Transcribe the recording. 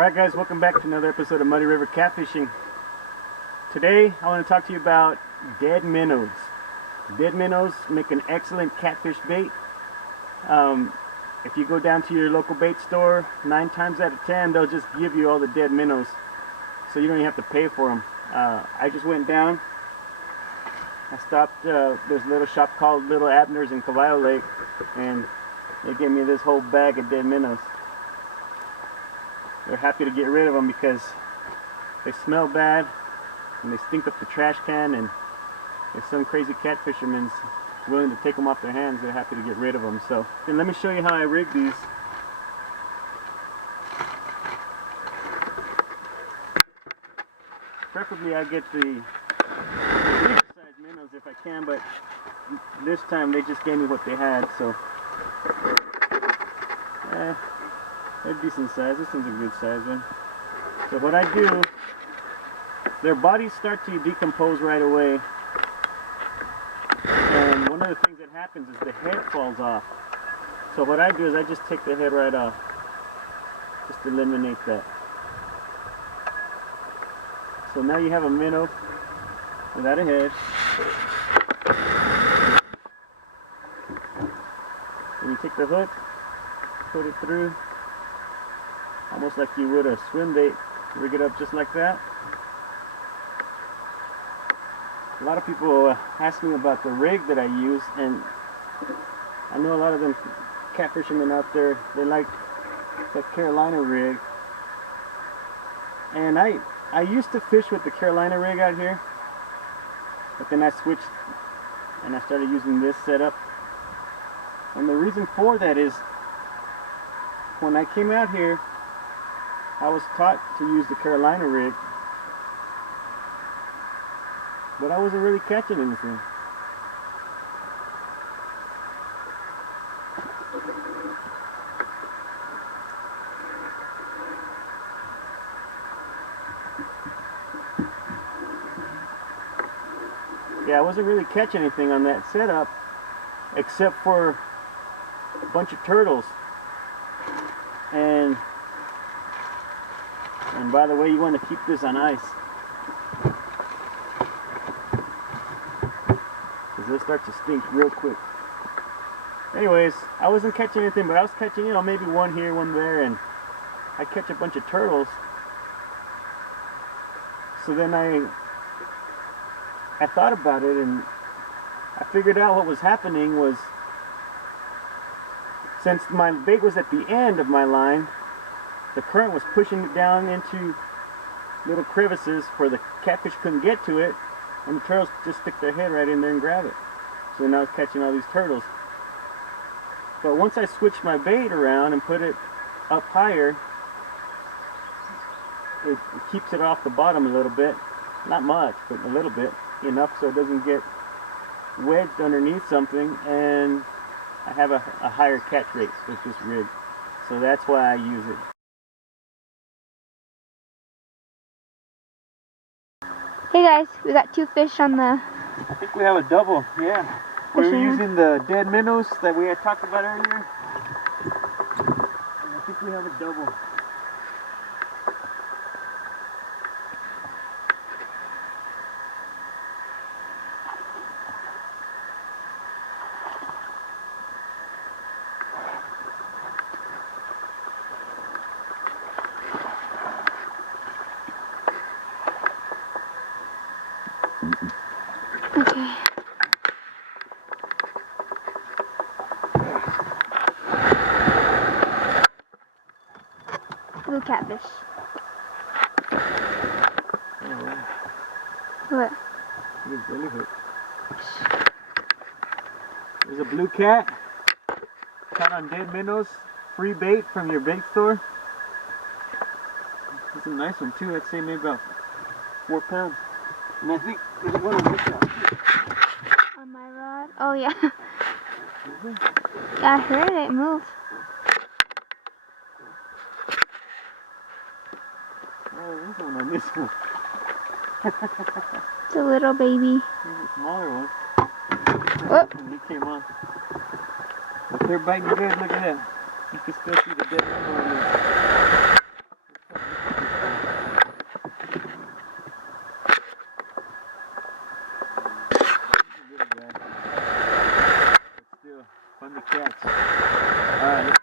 Alright guys, welcome back to another episode of Muddy River Catfishing. Today I want to talk to you about dead minnows. Dead minnows make an excellent catfish bait. If you go down to your local bait store, 9 times out of 10 they'll just give you all the dead minnows, so you don't even have to pay for them. I just went down, I stopped, there's a little shop called Little Abner's in Caballo Lake, and they gave me this whole bag of dead minnows. They're happy to get rid of them because they smell bad and they stink up the trash can, and if some crazy cat fisherman's willing to take them off their hands, they're happy to get rid of them. So then let me show you how I rig these. Preferably I get the bigger size minnows if I can, but this time they just gave me what they had, so they're decent size. This one's a good size one. So what I do, their bodies start to decompose right away, and one of the things that happens is the head falls off. So what I do is I just take the head right off, just eliminate that. So now you have a minnow without a head. And you take the hook, put it through, almost like you would a swim bait, rig it up just like that. A lot of people ask me about the rig that I use, and I know a lot of them cat fishermen out there, they like the Carolina rig. And I used to fish with the Carolina rig out here, but then I switched and I started using this setup. And the reason for that is, when I came out here, I was taught to use the Carolina rig, but I wasn't really catching anything. Yeah, I wasn't really catching anything on that setup, except for a bunch of turtles. And by the way, you want to keep this on ice, because they'll start to stink real quick. Anyways, I wasn't catching anything, but I was catching, you know, maybe one here, one there, and I catch a bunch of turtles. So then I thought about it, and I figured out what was happening was, since my bait was at the end of my line, the current was pushing it down into little crevices where the catfish couldn't get to it, and the turtles just stick their head right in there and grab it. So now I was catching all these turtles. But once I switched my bait around and put it up higher, it keeps it off the bottom a little bit. Not much, but a little bit. Enough so it doesn't get wedged underneath something, and I have a higher catch rate with this rig. So that's why I use it. Hey guys, we got 2 fish on the... I think we have a double, yeah. We were using the dead minnows that we had talked about earlier. And I think we have a double. Okay. Blue catfish. What? There's a blue cat caught on dead minnows, free bait from your bait store. It's a nice one too. I'd say maybe about 4 pounds. And I think there's one on this side. On my rod? Oh yeah. Yeah, I heard it move. Oh, there's one on this one. It's a little baby. There's a smaller one. Oh. And he came on. But they're biting good. Look at that. You can still see the dead minnow in there. Alright.